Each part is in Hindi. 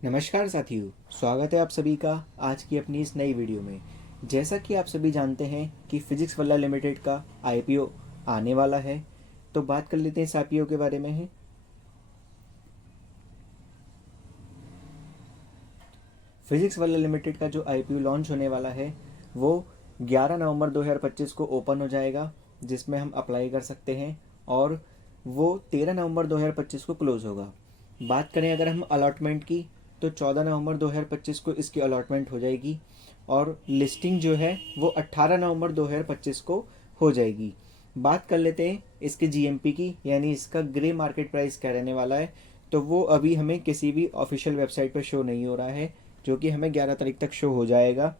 नमस्कार साथियों, स्वागत है आप सभी का आज की अपनी इस नई वीडियो में। जैसा कि आप सभी जानते हैं कि फिजिक्स वाला लिमिटेड का आईपीओ आने वाला है, तो बात कर लेते हैं इस आईपीओ के बारे में है। फिजिक्स वाला लिमिटेड का जो आईपीओ लॉन्च होने वाला है वो 11 नवंबर 2025 को ओपन हो जाएगा, जिसमें हम अप्लाई कर सकते हैं, और वो 13 नवंबर 2025 को क्लोज़ होगा। बात करें अगर हम अलॉटमेंट की, तो 14 नवंबर 2025 को इसकी अलॉटमेंट हो जाएगी, और लिस्टिंग जो है वो 18 नवंबर 2025 को हो जाएगी। बात कर लेते हैं इसके जीएमपी की, यानी इसका ग्रे मार्केट प्राइस क्या रहने वाला है। तो वो अभी हमें किसी भी ऑफिशियल वेबसाइट पर शो नहीं हो रहा है, जो कि हमें 11 तारीख तक शो हो जाएगा।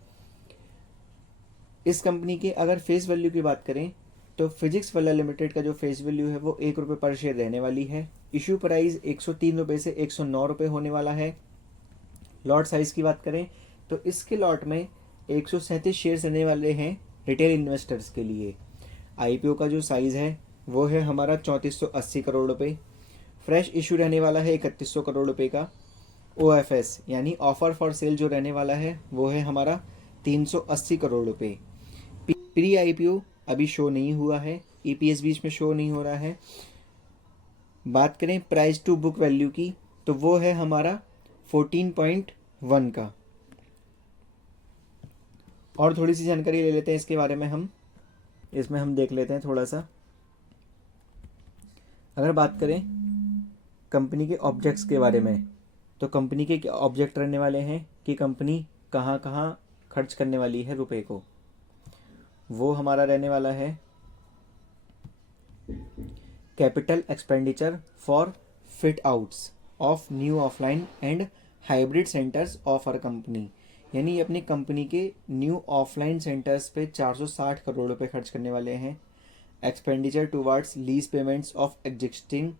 इस कंपनी के अगर फेस वैल्यू की बात करें, तो फिजिक्स वाला लिमिटेड का जो फेस वैल्यू है वो ₹1 पर शेयर रहने वाली है। इशू प्राइस ₹103 से ₹109 होने वाला है। लॉट साइज़ की बात करें तो इसके लॉट में 137 शेयर्स रहने वाले हैं रिटेल इन्वेस्टर्स के लिए। आईपीओ का जो साइज़ है वो है हमारा 3480 करोड़ रुपए। फ्रेश इशू रहने वाला है 3100 करोड़ रुपए का। ओएफएस यानी ऑफर फॉर सेल जो रहने वाला है वो है हमारा 380 करोड़ रुपए। प्री आईपीओ अभी शो नहीं हुआ है, ईपीएस बीच में शो नहीं हो रहा है। बात करें प्राइस टू बुक वैल्यू की, तो वो है हमारा 14.1 का। और थोड़ी सी जानकारी ले लेते हैं इसके बारे में हम इसमें हम देख लेते हैं थोड़ा सा। अगर बात करें कंपनी के ऑब्जेक्ट्स के बारे में, तो कंपनी के ऑब्जेक्ट रहने वाले हैं कि कंपनी कहाँ कहाँ खर्च करने वाली है रुपए को। वो हमारा रहने वाला है capital expenditure for fit outs of new offline and hybrid centres of our company, यानी अपनी कंपनी के न्यू ऑफलाइन सेंटर्स पे 460 करोड़ रुपए खर्च करने वाले हैं। Expenditure towards lease payments of existing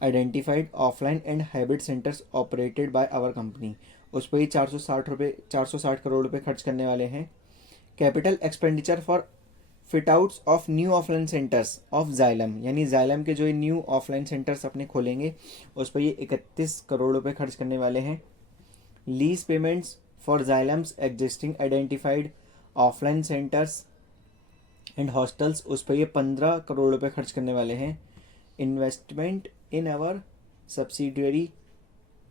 identified offline and hybrid centres operated by our company, उस पर ही 460 करोड़ रुपए खर्च करने वाले हैं। Capital expenditure for fit outs of new offline centres of xylem, यानी जाइलम के जो न्यू ऑफलाइन सेंटर्स अपने खोलेंगे उस पर ये 31 करोड़ रुपए खर्च करने वाले हैं। Lease payments for Xylem's existing identified offline centres and hostels, उस पर ये 15 करोड़ रुपए खर्च करने वाले हैं। Investment in our subsidiary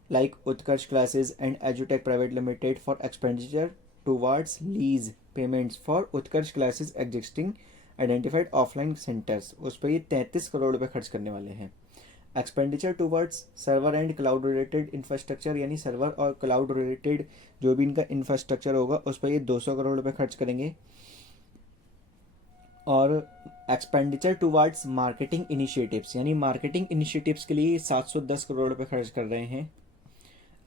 like Utkarsh Classes and Edutech Private Limited for expenditure towards lease payments for Utkarsh Classes existing identified offline centers, उस पर ये 33 करोड़ रुपए खर्च करने वाले हैं। Expenditure towards server and cloud related infrastructure, यानी सर्वर और क्लाउड रिलेटेड जो भी इनका इंफ्रास्ट्रक्चर होगा उस पर ये 200 करोड़ रुपए खर्च करेंगे। और एक्सपेंडिचर टूवर्ड्स मार्केटिंग इनिशिएटिव्स, यानी मार्केटिंग इनिशिएटिव्स के लिए 710 करोड़ रुपए खर्च कर रहे हैं।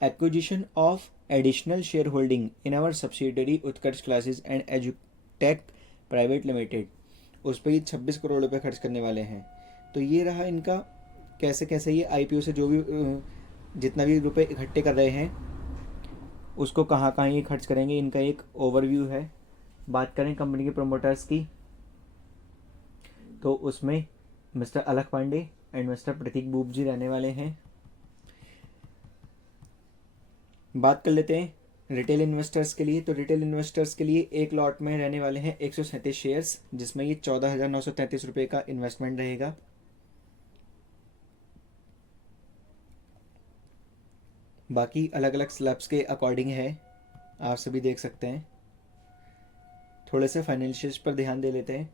Acquisition of additional shareholding in our subsidiary Utkarsh classes and एजुटेक प्राइवेट लिमिटेड, उस पर ही 26 करोड़ रुपए खर्च करने वाले हैं। तो ये रहा इनका कैसे कैसे ये आईपीओ से जो भी जितना भी रुपए इकट्ठे कर रहे हैं उसको कहाँ कहाँ ये खर्च करेंगे, इनका एक ओवरव्यू है। बात करें कंपनी के प्रमोटर्स की, तो उसमें mister Alakh Pandey and mister Prateek Boob ji रहने वाले हैं। बात कर लेते हैं रिटेल इन्वेस्टर्स के लिए, तो रिटेल इन्वेस्टर्स के लिए एक लॉट में रहने वाले हैं 137 शेयर्स, जिसमें ये 14,933 रुपये का इन्वेस्टमेंट रहेगा। बाकी अलग अलग स्लैब्स के अकॉर्डिंग है, आप सभी देख सकते हैं। थोड़े से फाइनेंशियल्स पर ध्यान दे लेते हैं।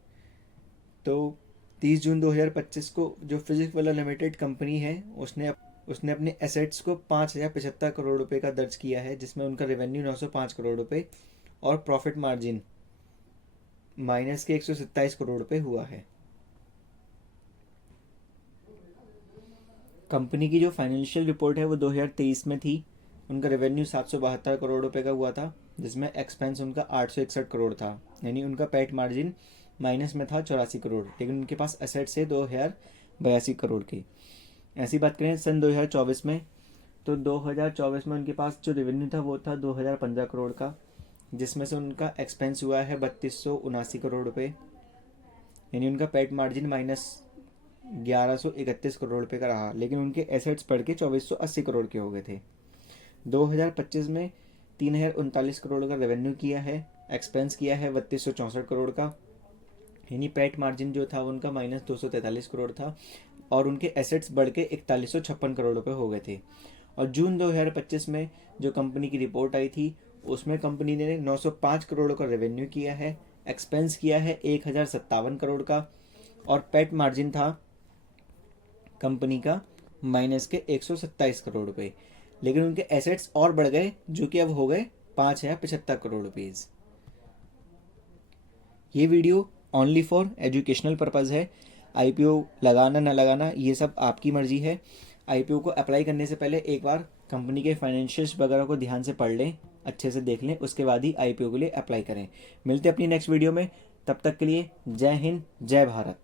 तो 30 जून 2025 को जो फिजिक्स वाला लिमिटेड कंपनी है उसने अपने एसेट्स को 5,075 करोड़ रुपए का दर्ज किया है, जिसमें उनका रेवेन्यू 905 करोड़ रुपए और प्रॉफिट मार्जिन माइनस के 127 करोड़ रुपए हुआ है। कंपनी की जो फाइनेंशियल रिपोर्ट है वो 2023 में थी। उनका रेवेन्यू 772 करोड़ रुपए का हुआ था, जिसमें एक्सपेंस उनका 861 करोड़ था, यानी उनका पैट मार्जिन माइनस में था 84 करोड़, लेकिन उनके पास एसेट्स है 2082 करोड़ के। ऐसी बात करें सन 2024 में, तो 2024 में उनके पास जो रेवेन्यू था वो था 2015 करोड़ का, जिसमें से उनका एक्सपेंस हुआ है 3279 करोड़ रुपए, यानी उनका पैट मार्जिन माइनस 1131 करोड़ रुपए का रहा, लेकिन उनके एसेट्स बढ़ के 2480 करोड़ के हो गए थे। 2025 में 3039 करोड़ का रेवेन्यू किया है, एक्सपेंस किया है 3264 करोड़ का, यानी पैट मार्जिन जो था उनका -243 करोड़ था और उनके एसेट्स बढ़ के 4156 करोड़ रुपए हो गए थे। और जून 2025 में जो कंपनी की रिपोर्ट आई थी उसमें कंपनी ने 905 करोड़ का रेवेन्यू किया है, एक्सपेंस किया है 1057 करोड़ का और पैट मार्जिन था कंपनी का माइनस के 127 करोड़ रुपए। लेकिन उनके एसेट्स और बढ़ गए जो कि अब हो गए 5075 करोड़ रुपीज़। ये video only for educational purpose है। आईपीओ लगाना ना लगाना ये सब आपकी मर्जी है। आईपीओ को अप्लाई करने से पहले एक बार कंपनी के फाइनेंशियल्स वगैरह को ध्यान से पढ़ लें, अच्छे से देख लें, उसके बाद ही आईपीओ के लिए अप्लाई करें। मिलते हैं अपनी नेक्स्ट वीडियो में, तब तक के लिए जय हिंद, जय भारत।